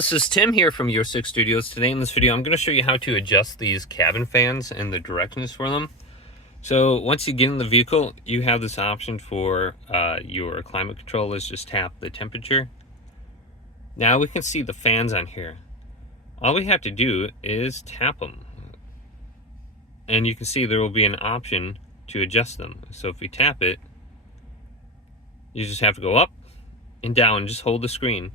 this is Tim here from Your Six Studios. Today in this video, I'm going to show you how to adjust these cabin fans and the directions for them. So once you get in the vehicle, you have this option for your climate control. Let's just tap the temperature. Now we can see the fans on here. All we have to do is tap them. And you can see there will be an option to adjust them. So if we tap it, you just have to go up and down, just hold the screen.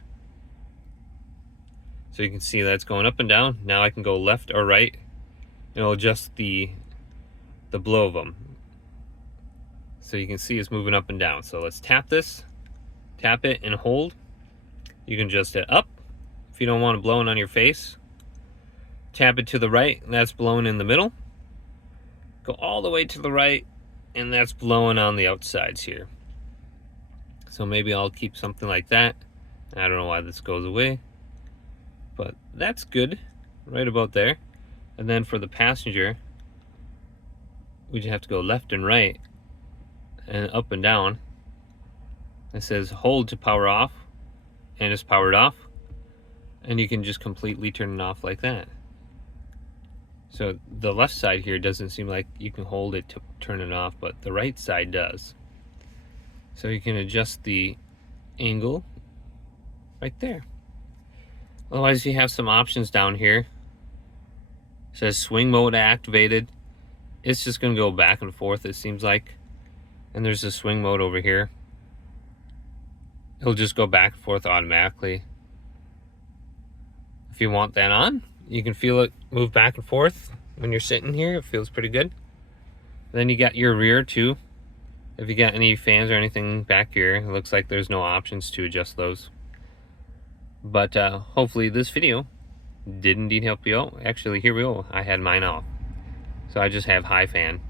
So you can see that's going up and down. Now I can go left or right, and it'll adjust the blow of them. So you can see it's moving up and down. So let's tap this, tap it and hold. You can adjust it up if you don't want it blowing on your face. Tap it to the right, and that's blowing in the middle. Go all the way to the right, and that's blowing on the outsides here. So maybe I'll keep something like that. I don't know why this goes away, but that's good, right about there. And then for the passenger, we just have to go left and right and up and down. It says hold to power off, and it's powered off, and you can just completely turn it off like that. So the left side here doesn't seem like you can hold it to turn it off, but the right side does. So you can adjust the angle right there. Otherwise, you have some options down here. It says swing mode activated. It's just going to go back and forth, it seems like. And there's a swing mode over here. It'll just go back and forth automatically. If you want that on, you can feel it move back and forth when you're sitting here. It feels pretty good. Then you got your rear too. If you got any fans or anything back here, it looks like there's no options to adjust those. But hopefully this video did indeed help you out. Actually, here we go. I had mine off. So I just have high fan.